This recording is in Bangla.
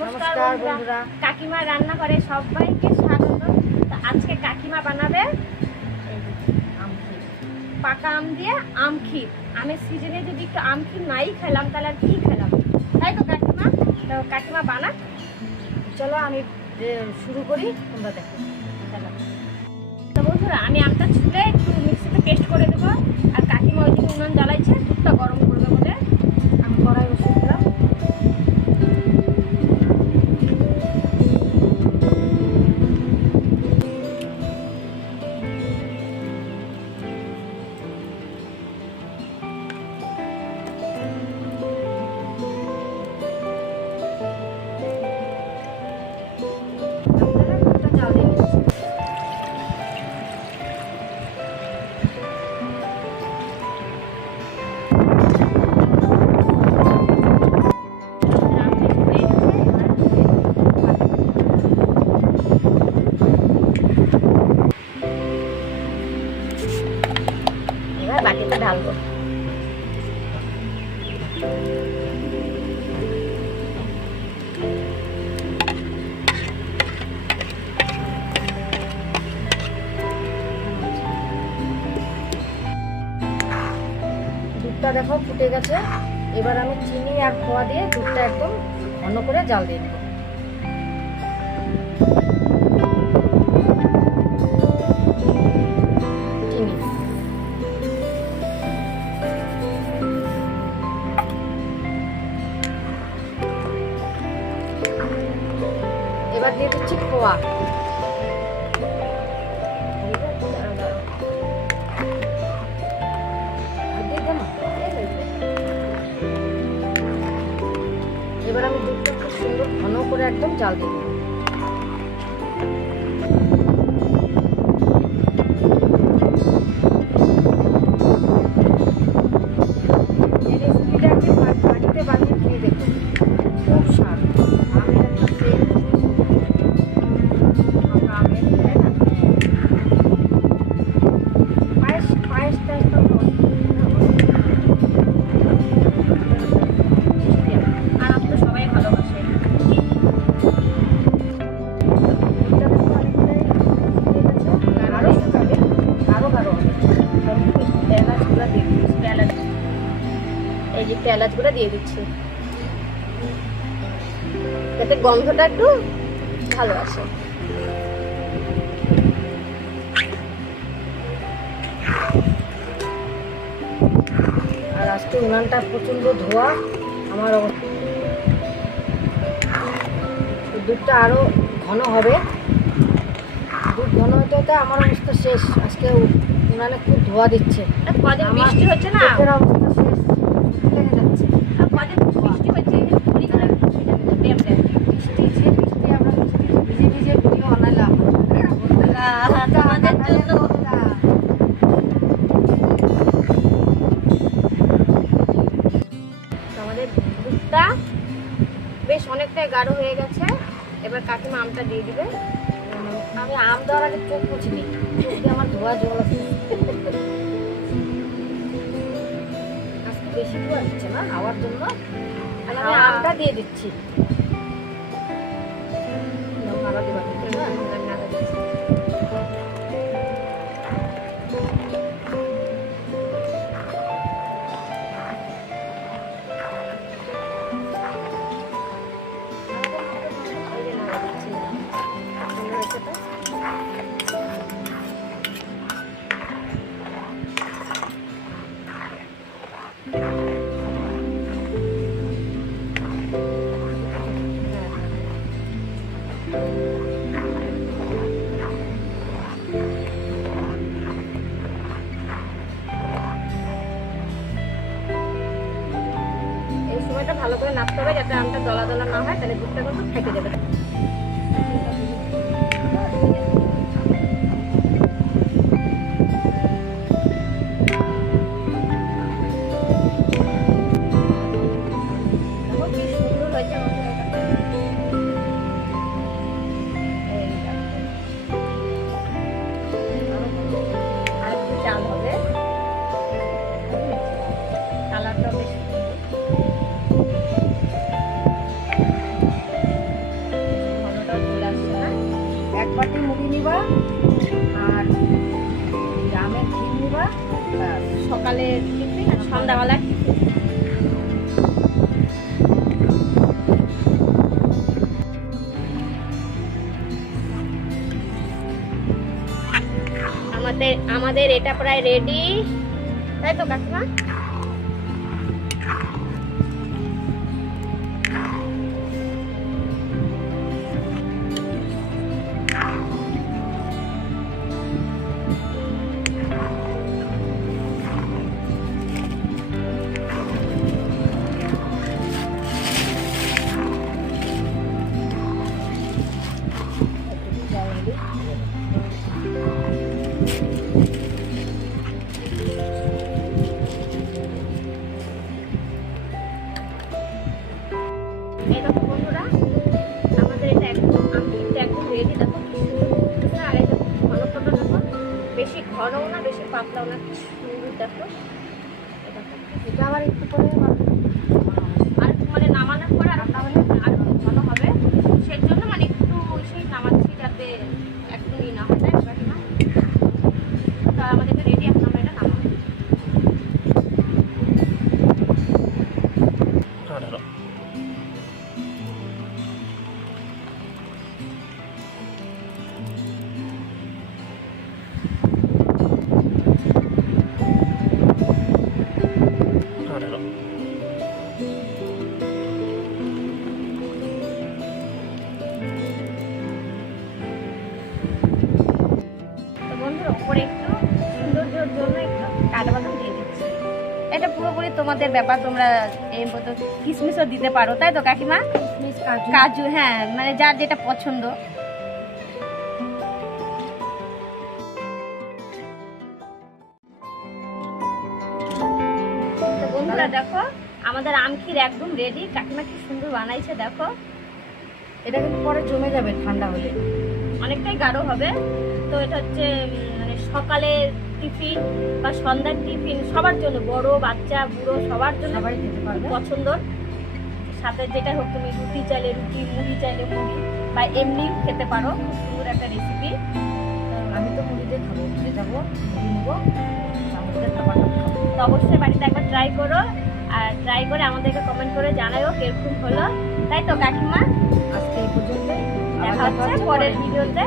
নমস্কার বন্ধুরা, কাকিমা রান্না করে সবাইকে স্বাগত। তো আজকে কাকিমা বানাবে পাকা আম দিয়ে আম ক্ষীর। আমের সিজনে যদি একটু আম ক্ষীর নাই খেলাম তাহলে আর কি খেলাম, তাই তো কাকিমা? তো কাকিমা বানাক, চলো আমি শুরু করি, তোমরা দেখো। চলো। তো বন্ধুরা, আমি আমটা ছুলে একটু মিক্সিতে পেস্ট করে দেবো। আর কাকিমা ওইদিকে উনুন জ্বালাইছে, দুধটা গরম করবে বলে আমি কড়াই বসিয়ে দিলাম। বাটিতে ঢালবো। দুধটা দেখো ফুটে গেছে। এবার আমি চিনি আর খোয়া দিয়ে দুধটা একদম ঘন করে জাল দিয়ে দেবো। চিনি এবার দিয়ে দিচ্ছি খোয়া। এবার আমি দুধটা খুব সুন্দর ঘন করে একদম জাল দিব। এই রেসিপিটাকে বাড়িতে বানিয়ে খেয়ে দেখুন, খুব স্বাদ। আমের একটা সেন্ট, আমরা আমের খাই না, পায়েসটা একদম আর আম তো সবাই ভালোবাসে। এই যে পেঁয়াজগুলো দিয়ে দিচ্ছি, যাতে গন্ধটা একটু ভালো আসে। আর আজকে উনানটা প্রচন্ড ধোয়া আমার অবস্থা। দুধটা আরো ঘন হবে, দুধ ঘন হতে হতে আমার অবস্থা শেষ। আজকে উনানে খুব ধোয়া দিচ্ছে, কদিন বৃষ্টি হচ্ছে না, চোখের অবস্থা শেষ, লেগে যাচ্ছে। কদিন বৃষ্টি হচ্ছে, এই যে পরিষ্কার বৃষ্টি যে বৃষ্টি আমরা বৃষ্টি ভিজে ভিজে ভিডিও বানালাম তোমাদের জন্য। আমাদের দুধটা বেশ অনেকটাই গাঢ় হয়ে গেছে। এবার কাকিমা আমটা দিয়ে দিবে। আমি আম দেওয়ার আগে চোখ মুছবি, চোখ দিয়ে আমার ধোয়া জল আছে। আজকে বেশি ধোয়া দিচ্ছে না হাওয়ার জন্য। আর আমি আমটা দিয়ে দিচ্ছি। নাড়া দিবা কিন্তু, হ্যাঁ? আমি নাড়া দিচ্ছি। এই যে নাড়া দিচ্ছি। সুন্দর হয়েছে তো? এই সময়টা ভালো করে নাড়তে হবে যাতে আমটা দলা দলা না হয়, তাহলে দুধটা কিন্তু ফেটে যাবে। দেখো কি সুন্দর হয়েছে মশলাটা। এই দেখো। আর একটু চাল হবে, কালারটা বেশ সুন্দর। সকালে টিফিন আর সন্ধ্যাবেলা টিফিন। আমাদের এটা প্রায় রেডি, তাই তো কাকিমা? এই দেখো বন্ধুরা, আমাদের এটা একদম আমখিটা একদম রেডি। দেখো কি সুন্দর ফুটতেছে, আর এটা ঘনত্বটা দেখো, বেশি ঘনও না বেশি পাতলাও না, কি সুন্দর দেখো। এটা আবার একটু পরে আর মানে নামানোর পরে আর একটু ঘন হবে, সেই জন্য মানে একটু সেই নামাচ্ছি যাতে একদমই না হয়, তাই তো কাকিমা? তো আমাদের তো রেডি, এখন আমরা এটা নামাবো। তো বন্ধুরা, উপরে একটু সৌন্দর্যের জন্য একটু কাঠবাদাম দিয়ে দিচ্ছি। এটা পুরোপুরি তোমাদের ব্যাপার, তোমরা এই মতো কিশমিশও দিতে পারো, তাই তো কাকিমা? কিশমিশ, কাজু। কাজু, হ্যাঁ, মানে যার যেটা পছন্দ। তো বন্ধুরা দেখো, আমাদের আমখির একদম রেডি। কাকিমা কি সুন্দর বানাইছে দেখো। এটা কিন্তু পরে জমে যাবে ঠান্ডা হলে। অনেকটাই গাঢ় হবে। তো এটা হচ্ছে মানে সকালের টিফিন বা সন্ধ্যার টিফিন সবার জন্য, বড় বাচ্চা বুড়ো সবার জন্য সবাই খেতে পারবে। পছন্দর। সাথে যেটা হোক, তুমি রুটি চাইলে রুটি, মুড়ি চাইলে মুড়ি, বা এমনি খেতে পারো। খুব সুন্দর একটা রেসিপি। আমি তো মুড়ি দিয়ে খাবো, খেয়ে যাবো, মুড়ি নেবো, চামচের খাবারটা খাবো। তো অবশ্যই বাড়িতে একবার ট্রাই করো, আর ট্রাই করে আমাদেরকে কমেন্ট করে জানাও কিরকম হলো, তাই তো কাকিমা? আজকে এই পর্যন্ত, দেখা হচ্ছে পরের ভিডিওতে।